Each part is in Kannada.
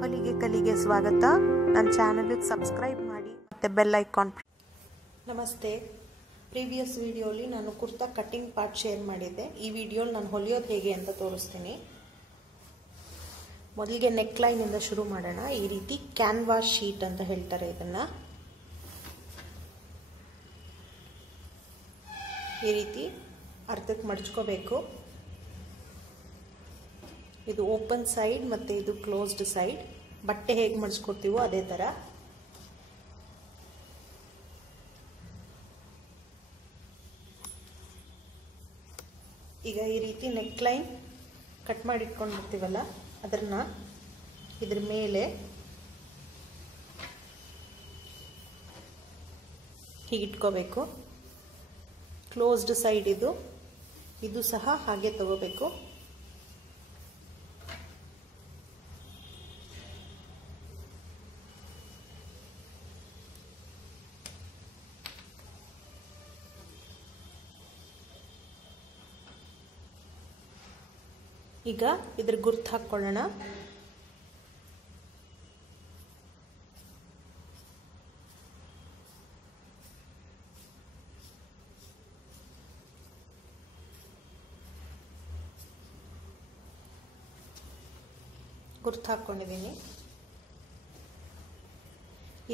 ಹೊಲಿಗೆ ಕಲಿಗೆ ಸ್ವಾಗತ. ನನ್ನ ಚಾನಲ್ಗೆ ಸಬ್ಸ್ಕ್ರೈಬ್ ಮಾಡಿ ಮತ್ತು ಬೆಲ್ ಐಕಾನ್. ನಮಸ್ತೆ. ಪ್ರೀವಿಯಸ್ ವಿಡಿಯೋಲಿ ನಾನು ಕುರ್ತಾ ಕಟ್ಟಿಂಗ್ ಪಾರ್ಟ್ ಶೇರ್ ಮಾಡಿದ್ದೆ. ಈ ವಿಡಿಯೋಲಿ ನಾನು ಹೊಲಿಯೋದು ಹೇಗೆ ಅಂತ ತೋರಿಸ್ತೀನಿ. ಮೊದಲಿಗೆ ನೆಕ್ ಲೈನಿಂದ ಶುರು ಮಾಡೋಣ. ಈ ರೀತಿ ಕ್ಯಾನ್ವಾಸ್ ಶೀಟ್ ಅಂತ ಹೇಳ್ತಾರೆ ಇದನ್ನು. ಈ ರೀತಿ ಅರ್ಧಕ್ಕೆ ಮಡಚ್ಕೋಬೇಕು. ಇದು ಓಪನ್ ಸೈಡ್ ಮತ್ತು ಇದು ಕ್ಲೋಸ್ಡ್ ಸೈಡ್. ಬಟ್ಟೆ ಹೇಗೆ ಮಡಿಸ್ಕೊತೀವೋ ಅದೇ ಥರ. ಈಗ ಈ ರೀತಿ ನೆಕ್ ಲೈನ್ ಕಟ್ ಮಾಡಿ ಇಟ್ಕೊಂಡಿರ್ತೀವಲ್ಲ ಅದನ್ನ ಇದ್ರ ಮೇಲೆ ಹೀಗೆ ಇಟ್ಕೋಬೇಕು. ಕ್ಲೋಸ್ಡ್ ಸೈಡ್ ಇದು ಸಹ ಹಾಗೆ ತಗೋಬೇಕು. ಈಗ ಇದ್ರ ಗುರ್ತು ಹಾಕೊಳ್ಳೋಣ. ಗುರ್ತು ಹಾಕೊಂಡಿದ್ದೀನಿ.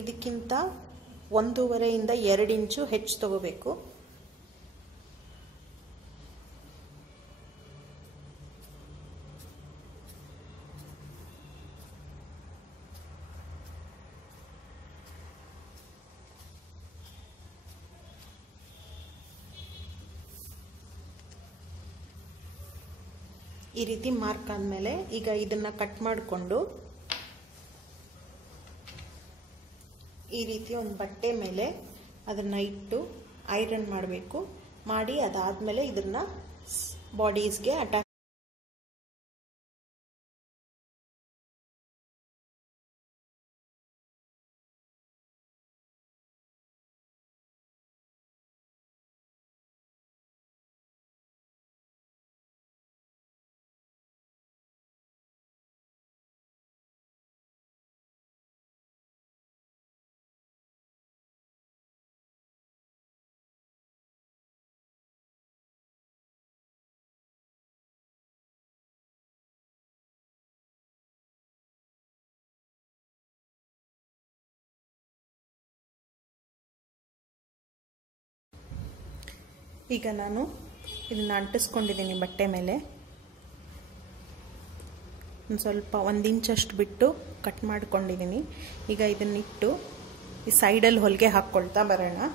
ಇದಕ್ಕಿಂತ 1.5 ಇಂದ 2 ಇಂಚು ಹೆಚ್ಚು ತಗೋಬೇಕು. ಈ ರೀತಿ ಮಾರ್ಕ್ ಆದಮೇಲೆ ಈಗ ಇದನ್ನ ಕಟ್ ಮಾಡಿಕೊಂಡು ಈ ರೀತಿ ಒಂದು ಬಟ್ಟೆ ಮೇಲೆ ಅದನ್ನ ಇಟ್ಟು ಐರನ್ ಮಾಡಬೇಕು. ಮಾಡಿ ಅದಾದ್ಮೇಲೆ ಇದನ್ನ ಬಾಡೀಸ್ಗೆ ಅಟ್ಯಾಚ್. ಈಗ ನಾನು ಇದನ್ನ ಅಂಟಿಸ್ಕೊಂಡಿದ್ದೀನಿ ಬಟ್ಟೆ ಮೇಲೆ. ಒಂದು ಸ್ವಲ್ಪ 1 ಇಂಚಷ್ಟು ಬಿಟ್ಟು ಕಟ್ ಮಾಡ್ಕೊಂಡಿದ್ದೀನಿ. ಈಗ ಇದನ್ನಿಟ್ಟು ಈ ಸೈಡಲ್ಲಿ ಹೊಲಿಗೆ ಹಾಕ್ಕೊಳ್ತಾ ಬರೋಣ.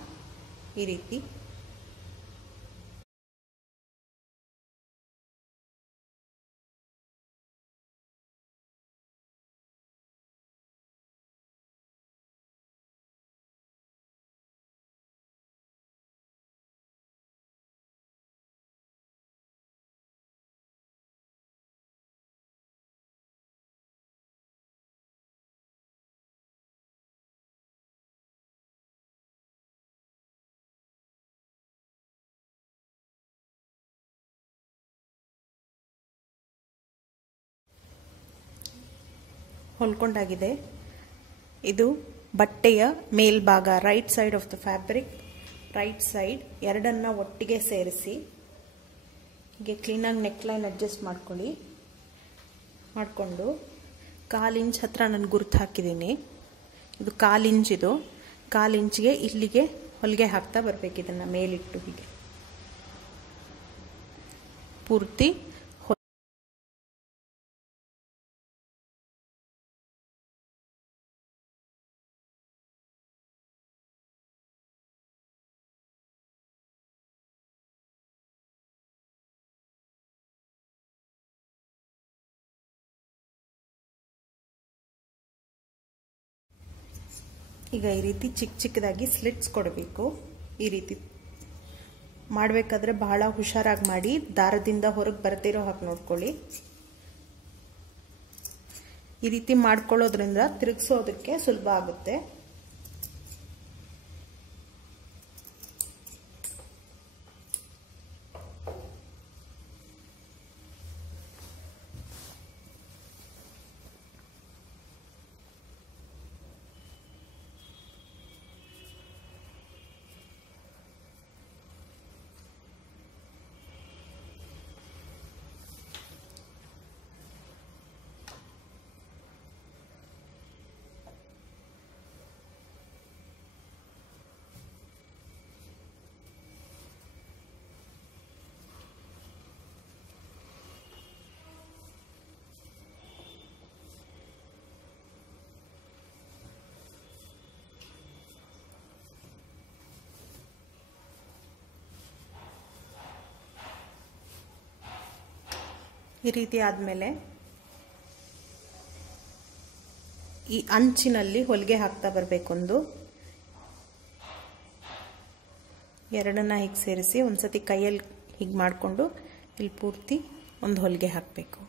ಈ ರೀತಿ ಹೊಲ್ಕೊಂಡಾಗಿದೆ. ಇದು ಬಟ್ಟೆಯ ಮೇಲ್ಭಾಗ, right side of the fabric, right side ಎರಡನ್ನ ಒಟ್ಟಿಗೆ ಸೇರಿಸಿ ಹೀಗೆ ಕ್ಲೀನಾಗಿ ನೆಕ್ ಲೈನ್ ಅಡ್ಜಸ್ಟ್ ಮಾಡಿಕೊಂಡು 1/4 ಇಂಚ್ ಹತ್ರ ನಾನು ಗುರ್ತು ಹಾಕಿದ್ದೀನಿ. ಇದು 1/4 ಇಂಚ್. ಇದು 1/4 ಇಂಚ್ಗೆ ಇಲ್ಲಿಗೆ ಹೊಲಿಗೆ ಹಾಕ್ತಾ ಬರಬೇಕು. ಇದನ್ನು ಮೇಲಿಟ್ಟು ಹೀಗೆ ಪೂರ್ತಿ ಈಗ ಈ ರೀತಿ ಚಿಕ್ಕದಾಗಿ ಸ್ಲಿಟ್ಸ್ ಕೊಡಬೇಕು. ಈ ರೀತಿ ಮಾಡಬೇಕಾದ್ರೆ ಬಹಳ ಹುಷಾರಾಗಿ ಮಾಡಿ, ದಾರದಿಂದ ಹೊರಗೆ ಬರ್ತಿರೋ ಹಾಗೆ ನೋಡ್ಕೊಳ್ಳಿ. ಈ ರೀತಿ ಮಾಡ್ಕೊಳ್ಳೋದ್ರಿಂದ ತಿರುಗಿಸೋದಕ್ಕೆ ಸುಲಭ ಆಗುತ್ತೆ. ಈ ರೀತಿ ಆದಮೇಲೆ ಈ ಅಂಚಿನಲ್ಲಿ ಹೊಲಿಗೆ ಹಾಕ್ತಾ ಬರಬೇಕೊಂದು ಎರಡನ್ನ ಹೀಗೆ ಸೇರಿಸಿ ಒಂದ್ಸತಿ ಕೈಯಲ್ಲಿ ಹೀಗೆ ಮಾಡಿಕೊಂಡು ಇಲ್ಲಿ ಪೂರ್ತಿ ಒಂದು ಹೊಲಿಗೆ ಹಾಕಬೇಕು.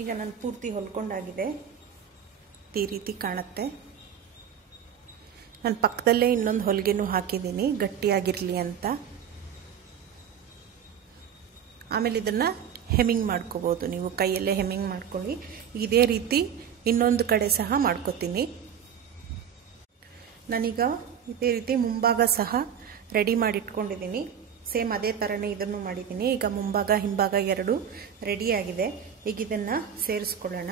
ಈಗ ನಾನು ಪೂರ್ತಿ ಹೊಲ್ಕೊಂಡಾಗಿದೆ. ಈ ರೀತಿ ಕಾಣುತ್ತೆ. ನಾನು ಪಕ್ಕದಲ್ಲೇ ಇನ್ನೊಂದು ಹೊಲಿಗೆನೂ ಹಾಕಿದ್ದೀನಿ ಗಟ್ಟಿಯಾಗಿರಲಿ ಅಂತ. ಆಮೇಲೆ ಇದನ್ನು ಹೆಮ್ಮಿಂಗ್ ಮಾಡ್ಕೋಬೋದು, ನೀವು ಕೈಯಲ್ಲೇ ಹೆಮ್ಮಿಂಗ್ ಮಾಡ್ಕೊಳ್ಳಿ. ಇದೇ ರೀತಿ ಇನ್ನೊಂದು ಕಡೆ ಸಹ ಮಾಡ್ಕೋತೀನಿ. ನಾನೀಗ ಇದೇ ರೀತಿ ಮುಂಭಾಗ ಸಹ ರೆಡಿ ಮಾಡಿಟ್ಕೊಂಡಿದ್ದೀನಿ. ಸೇಮ್ ಅದೇ ಥರನೇ ಇದನ್ನು ಮಾಡಿದ್ದೀನಿ. ಈಗ ಮುಂಭಾಗ ಹಿಂಭಾಗ ಎರಡು ರೆಡಿಯಾಗಿದೆ. ಈಗ ಇದನ್ನು ಸೇರಿಸ್ಕೊಳ್ಳೋಣ.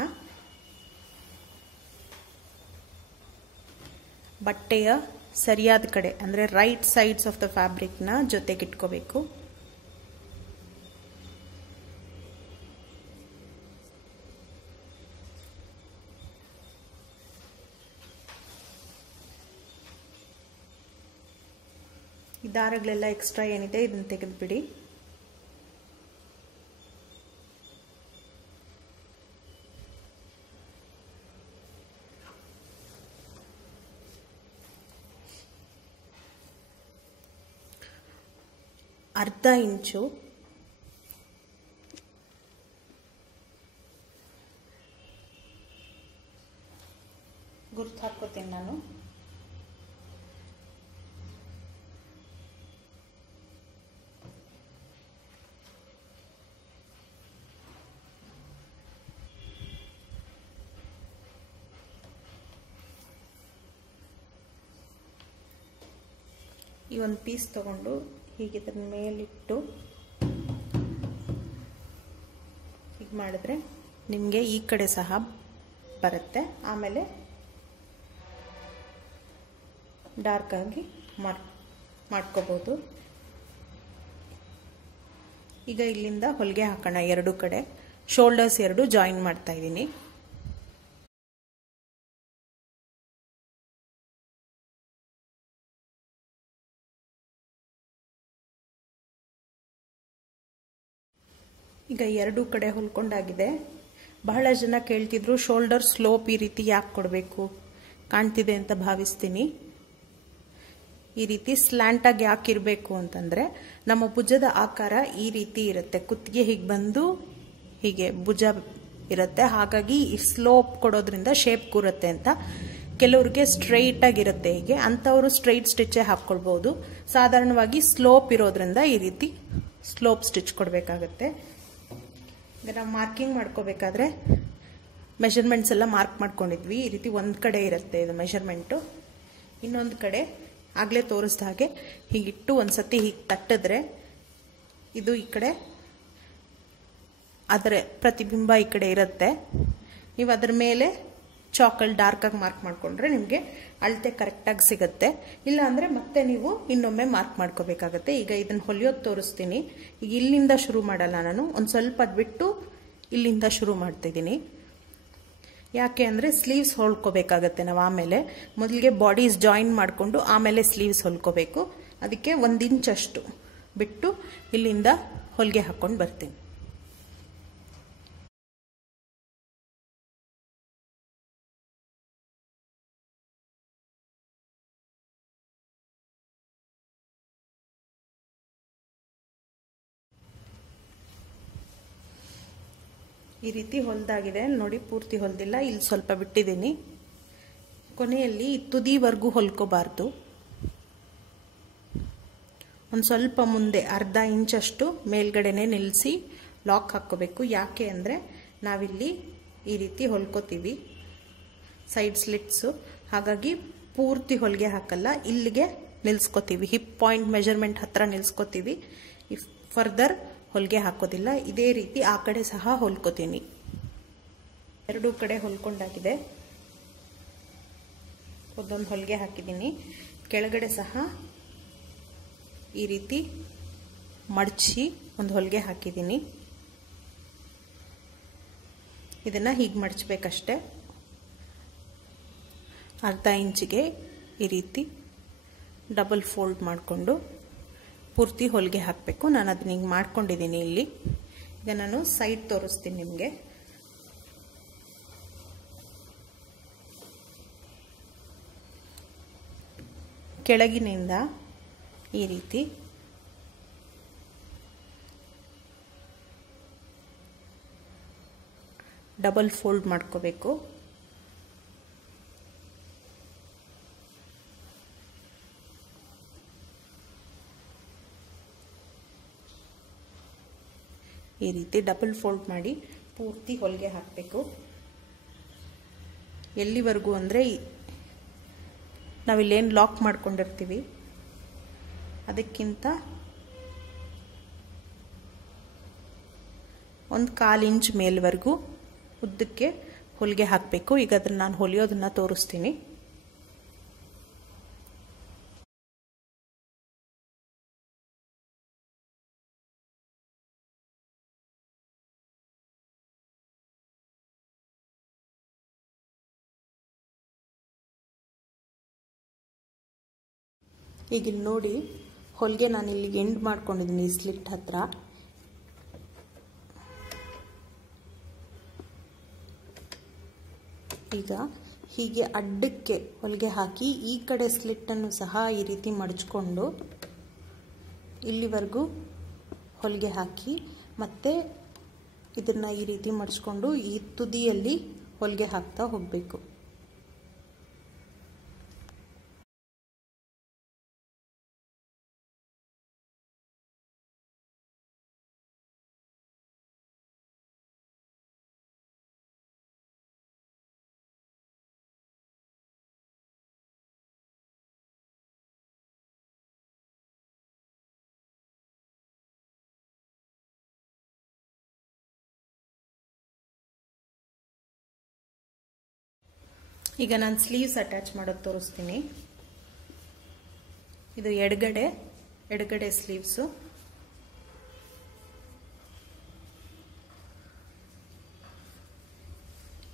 ಬಟ್ಟೆಯ ಸರಿಯಾದ ಕಡೆ ಅಂದರೆ ರೈಟ್ ಸೈಡ್ಸ್ ಆಫ್ ದ ಫ್ಯಾಬ್ರಿಕ್ನ ಜೊತೆಗಿಟ್ಕೋಬೇಕು. ಈ ದಾರಗಳೆಲ್ಲ ಎಕ್ಸ್ಟ್ರಾ ಏನಿದೆ ಇದನ್ನು ತೆಗೆದುಬಿಡಿ. ಅರ್ಧ ಇಂಚು ಗುರ್ತು ಹಾಕೋತೀನಿ ನಾನು. ಈ ಒಂದು ಪೀಸ್ ತಗೊಂಡು ಹೀಗೆ ಇದರ ಮೇಲಿಟ್ಟು ಹೀಗೆ ಮಾಡಿದ್ರೆ ನಿಮಗೆ ಈ ಕಡೆ ಸಹ ಬರುತ್ತೆ. ಆಮೇಲೆ ಡಾರ್ಕ್ ಆಗಿ ಮಾಡ್ಕೋಬಹುದು. ಈಗ ಇಲ್ಲಿಂದ ಹೊಲಿಗೆ ಹಾಕೋಣ. ಎರಡು ಕಡೆ ಶೋಲ್ಡರ್ಸ್ ಎರಡು ಜಾಯಿನ್ ಮಾಡ್ತಾ ಇದ್ದೀನಿ. ಈಗ ಎರಡೂ ಕಡೆ ಹೊಲ್ಕೊಂಡಾಗಿದೆ. ಬಹಳ ಜನ ಕೇಳ್ತಿದ್ರು ಶೋಲ್ಡರ್ ಸ್ಲೋಪ್ ಈ ರೀತಿ ಯಾಕೆ ಕೊಡಬೇಕು, ಕಾಣ್ತಿದೆ ಅಂತ ಭಾವಿಸ್ತೀನಿ. ಈ ರೀತಿ ಸ್ಲ್ಯಾಂಟಾಗಿ ಯಾಕೆ ಇರಬೇಕು ಅಂತಂದರೆ ನಮ್ಮ ಭುಜದ ಆಕಾರ ಈ ರೀತಿ ಇರುತ್ತೆ. ಕುತ್ತಿಗೆ ಹೀಗೆ ಬಂದು ಹೀಗೆ ಭುಜ ಇರುತ್ತೆ. ಹಾಗಾಗಿ ಈ ಸ್ಲೋಪ್ ಕೊಡೋದ್ರಿಂದ ಶೇಪ್ ಕೂರುತ್ತೆ ಅಂತ. ಕೆಲವ್ರಿಗೆ ಸ್ಟ್ರೈಟ್ ಆಗಿರುತ್ತೆ ಹೀಗೆ, ಅಂಥವರು ಸ್ಟ್ರೈಟ್ ಸ್ಟಿಚ್ಚೇ ಹಾಕ್ಕೊಳ್ಬೋದು. ಸಾಧಾರಣವಾಗಿ ಸ್ಲೋಪ್ ಇರೋದ್ರಿಂದ ಈ ರೀತಿ ಸ್ಲೋಪ್ ಸ್ಟಿಚ್ ಕೊಡಬೇಕಾಗತ್ತೆ. ನಾವು ಮಾರ್ಕಿಂಗ್ ಮಾಡ್ಕೋಬೇಕಾದ್ರೆ ಮೆಷರ್ಮೆಂಟ್ಸ್ ಎಲ್ಲ ಮಾರ್ಕ್ ಮಾಡ್ಕೊಂಡಿದ್ವಿ. ಈ ರೀತಿ ಒಂದು ಕಡೆ ಇರುತ್ತೆ ಇದು ಮೆಷರ್ಮೆಂಟು, ಇನ್ನೊಂದು ಕಡೆ ಆಗಲೇ ತೋರಿಸ್ದ ಹಾಗೆ ಹೀಗಿಟ್ಟು ಒಂದ್ಸತಿ ಹೀಗೆ ತಟ್ಟಿದ್ರೆ ಇದು ಈ ಕಡೆ ಅದರ ಪ್ರತಿಬಿಂಬ ಈ ಕಡೆ ಇರುತ್ತೆ. ನೀವು ಅದರ ಮೇಲೆ ಚಾಕಲ್ಲಿ ಡಾರ್ಕಾಗಿ ಮಾರ್ಕ್ ಮಾಡಿಕೊಂಡ್ರೆ ನಿಮಗೆ ಅಳತೆ ಕರೆಕ್ಟಾಗಿ ಸಿಗುತ್ತೆ. ಇಲ್ಲ ಅಂದರೆ ಮತ್ತೆ ನೀವು ಇನ್ನೊಮ್ಮೆ ಮಾರ್ಕ್ ಮಾಡ್ಕೋಬೇಕಾಗತ್ತೆ. ಈಗ ಇದನ್ನು ಹೊಲಿಯೋದು ತೋರಿಸ್ತೀನಿ. ಈಗ ಇಲ್ಲಿಂದ ಶುರು ಮಾಡಲ್ಲ, ನಾನು ಒಂದು ಸ್ವಲ್ಪ ಬಿಟ್ಟು ಇಲ್ಲಿಂದ ಶುರು ಮಾಡ್ತಿದ್ದೀನಿ. ಯಾಕೆ ಅಂದರೆ ಸ್ಲೀವ್ಸ್ ಹೊಲ್ಕೋಬೇಕಾಗತ್ತೆ ನಾವು. ಆಮೇಲೆ ಮೊದಲಿಗೆ ಬಾಡೀಸ್ ಜಾಯಿನ್ ಮಾಡಿಕೊಂಡು ಆಮೇಲೆ ಸ್ಲೀವ್ಸ್ ಹೊಲ್ಕೋಬೇಕು. ಅದಕ್ಕೆ 1 ಇಂಚಷ್ಟು ಬಿಟ್ಟು ಇಲ್ಲಿಂದ ಹೊಲಿಗೆ ಹಾಕ್ಕೊಂಡು ಬರ್ತೀನಿ. ಈ ರೀತಿ ಹೊಲ್ದಾಗಿದೆ ನೋಡಿ. ಪೂರ್ತಿ ಹೊಲ್ದಿಲ್ಲ, ಇಲ್ಲಿ ಸ್ವಲ್ಪ ಬಿಟ್ಟಿದ್ದೀನಿ. ಕೊನೆಯಲ್ಲಿ ತುದಿವರೆಗೂ ಹೊಲ್ಕೋಬಾರ್ದು. ಒಂದು ಸ್ವಲ್ಪ ಮುಂದೆ ಅರ್ಧ ಇಂಚಷ್ಟು ಮೇಲ್ಗಡೆನೆ ನಿಲ್ಲಿಸಿ ಲಾಕ್ ಹಾಕ್ಕೋಬೇಕು. ಯಾಕೆ ಅಂದರೆ ನಾವಿಲ್ಲಿ ಈ ರೀತಿ ಹೊಲ್ಕೋತೀವಿ ಸೈಡ್ ಸ್ಲಿಟ್ಸು, ಹಾಗಾಗಿ ಪೂರ್ತಿ ಹೊಲಿಗೆ ಹಾಕಲ್ಲ, ಇಲ್ಲಿಗೆ ನಿಲ್ಸ್ಕೋತೀವಿ. ಹಿಪ್ ಪಾಯಿಂಟ್ ಮೆಜರ್ಮೆಂಟ್ ಹತ್ರ ನಿಲ್ಸ್ಕೋತೀವಿ. ಫರ್ದರ್ ಹೊಲಿಗೆ ಹಾಕೋದಿಲ್ಲ. ಇದೇ ರೀತಿ ಆ ಕಡೆ ಸಹ ಹೊಲ್ಕೋತೀನಿ. ಎರಡೂ ಕಡೆ ಹೊಲ್ಕೊಂಡಾಗಿದೆ. ಒಂದೊಂದು ಹೊಲಿಗೆ ಹಾಕಿದ್ದೀನಿ. ಕೆಳಗಡೆ ಸಹ ಈ ರೀತಿ ಮಡಚಿ ಒಂದು ಹೊಲಿಗೆ ಹಾಕಿದ್ದೀನಿ. ಇದನ್ನು ಹೀಗೆ ಮಡಚಬೇಕಷ್ಟೆ. ಅರ್ಧ ಇಂಚಿಗೆ ಈ ರೀತಿ ಡಬಲ್ ಫೋಲ್ಡ್ ಮಾಡಿಕೊಂಡು ಪೂರ್ತಿ ಹೊಲಿಗೆ ಹಾಕಬೇಕು. ನಾನು ಅದನ್ನ ಹಿಂಗೆ ಮಾಡ್ಕೊಂಡಿದ್ದೀನಿ ಇಲ್ಲಿ. ಈಗ ನಾನು ಸೈಡ್ ತೋರಿಸ್ತೀನಿ ನಿಮಗೆ. ಕೆಳಗಿನಿಂದ ಈ ರೀತಿ ಡಬಲ್ ಫೋಲ್ಡ್ ಮಾಡ್ಕೋಬೇಕು. ಈ ರೀತಿ ಡಬಲ್ ಫೋಲ್ಡ್ ಮಾಡಿ ಪೂರ್ತಿ ಹೊಲಿಗೆ ಹಾಕಬೇಕು. ಎಲ್ಲಿವರೆಗೂ ಅಂದರೆ ನಾವಿಲ್ಲೇನು ಲಾಕ್ ಮಾಡ್ಕೊಂಡಿರ್ತೀವಿ ಅದಕ್ಕಿಂತ 1/4 ಇಂಚ್ ಮೇಲ್ವರೆಗೂ ಉದ್ದಕ್ಕೆ ಹೊಲಿಗೆ ಹಾಕಬೇಕು. ಈಗ ಅದನ್ನು ನಾನು ಹೊಲಿಯೋದನ್ನ ತೋರಿಸ್ತೀನಿ. ಈಗ ಇಲ್ಲಿ ನೋಡಿ, ಹೊಲಿಗೆ ನಾನು ಇಲ್ಲಿಗೆ ಎಂಡ್ ಮಾಡ್ಕೊಂಡಿದ್ದೀನಿ ಈ ಸ್ಲಿಟ್ ಹತ್ರ. ಈಗ ಹೀಗೆ ಅಡ್ಡಕ್ಕೆ ಹೊಲಿಗೆ ಹಾಕಿ ಈ ಕಡೆ ಸ್ಲಿಟ್ಟನ್ನು ಸಹ ಈ ರೀತಿ ಮಡಚ್ಕೊಂಡು ಇಲ್ಲಿವರೆಗೂ ಹೊಲಿಗೆ ಹಾಕಿ ಮತ್ತೆ ಇದನ್ನು ಈ ರೀತಿ ಮಡಚ್ಕೊಂಡು ಈ ತುದಿಯಲ್ಲಿ ಹೊಲಿಗೆ ಹಾಕ್ತಾ ಹೋಗಬೇಕು. ಈಗ ನಾನು ಸ್ಲೀವ್ಸ್ ಅಟ್ಯಾಚ್ ಮಾಡೋದು ತೋರಿಸ್ತೀನಿ. ಇದು ಎಡಗಡೆ ಸ್ಲೀವ್ಸು.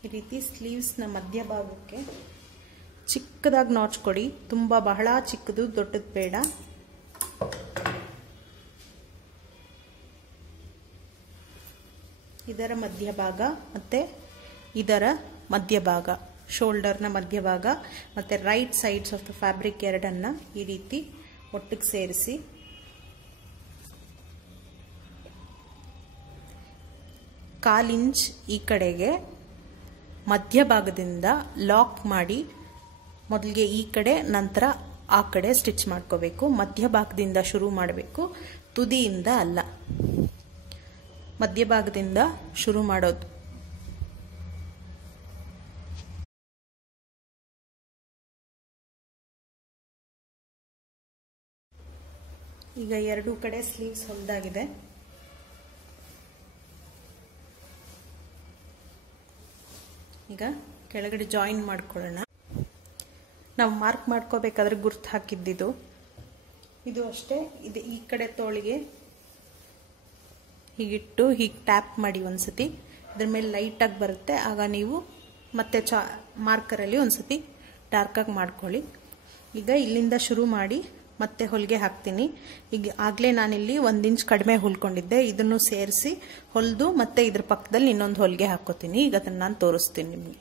ಈ ರೀತಿ ಸ್ಲೀವ್ಸ್ನ ಮಧ್ಯಭಾಗಕ್ಕೆ ಚಿಕ್ಕದಾಗಿ ನಾಚ್ ಕೊಡಿ. ತುಂಬ ಬಹಳ ಚಿಕ್ಕದು ದೊಡ್ಡದು ಬೇಡ. ಇದರ ಮಧ್ಯಭಾಗ ಮತ್ತೆ ಇದರ ಮಧ್ಯಭಾಗ, ಶೋಲ್ಡರ್ನ ಮಧ್ಯಭಾಗ ಮತ್ತು right sides of the fabric ಎರಡನ್ನ ಈ ರೀತಿ ಒಟ್ಟಿಗೆ ಸೇರಿಸಿ ಕಾಲಿಂಚ್ ಈ ಕಡೆಗೆ ಮಧ್ಯಭಾಗದಿಂದ ಲಾಕ್ ಮಾಡಿ ಮೊದಲಿಗೆ ಈ ಕಡೆ ನಂತರ ಆ ಕಡೆ ಸ್ಟಿಚ್ ಮಾಡ್ಕೋಬೇಕು. ಮಧ್ಯಭಾಗದಿಂದ ಶುರು ಮಾಡಬೇಕು, ತುದಿಯಿಂದ ಅಲ್ಲ. ಮಧ್ಯಭಾಗದಿಂದ ಶುರು ಮಾಡೋದು. ಈಗ ಎರಡೂ ಕಡೆ ಸ್ಲೀವ್ಸ್ ಹೊಲ್ದಾಗಿದೆ. ಈಗ ಕೆಳಗಡೆ ಜಾಯಿನ್ ಮಾಡ್ಕೊಳ್ಳೋಣ. ನಾವು ಮಾರ್ಕ್ ಮಾಡ್ಕೋಬೇಕಾದ್ರೆ ಗುರ್ತು ಹಾಕಿದ್ದಿದ್ದು ಇದು ಅಷ್ಟೇ. ಇದು ಈ ಕಡೆ ತೋಳಿಗೆ ಹೀಗಿಟ್ಟು ಹೀಗೆ ಟ್ಯಾಪ್ ಮಾಡಿ ಒಂದ್ಸತಿ, ಇದ್ರ ಮೇಲೆ ಲೈಟಾಗಿ ಬರುತ್ತೆ. ಆಗ ನೀವು ಮತ್ತೆ ಮಾರ್ಕರಲ್ಲಿ ಒಂದ್ಸತಿ ಡಾರ್ಕಾಗಿ ಮಾಡ್ಕೊಳ್ಳಿ. ಈಗ ಇಲ್ಲಿಂದ ಶುರು ಮಾಡಿ ಮತ್ತೆ ಹೊಲಿಗೆ ಹಾಕ್ತೀನಿ. ಈಗ ಆಗಲೇ ನಾನಿಲ್ಲಿ 1 ಇಂಚ್ ಕಡಿಮೆ ಹೊಲ್ಕೊಂಡಿದ್ದೆ, ಇದನ್ನು ಸೇರಿಸಿ ಹೊಲಿದು ಮತ್ತೆ ಇದ್ರ ಪಕ್ಕದಲ್ಲಿ ಇನ್ನೊಂದು ಹೊಲಿಗೆ ಹಾಕೋತೀನಿ. ಈಗ ಅದನ್ನು ನಾನು ತೋರಿಸ್ತೀನಿ ನಿಮಗೆ.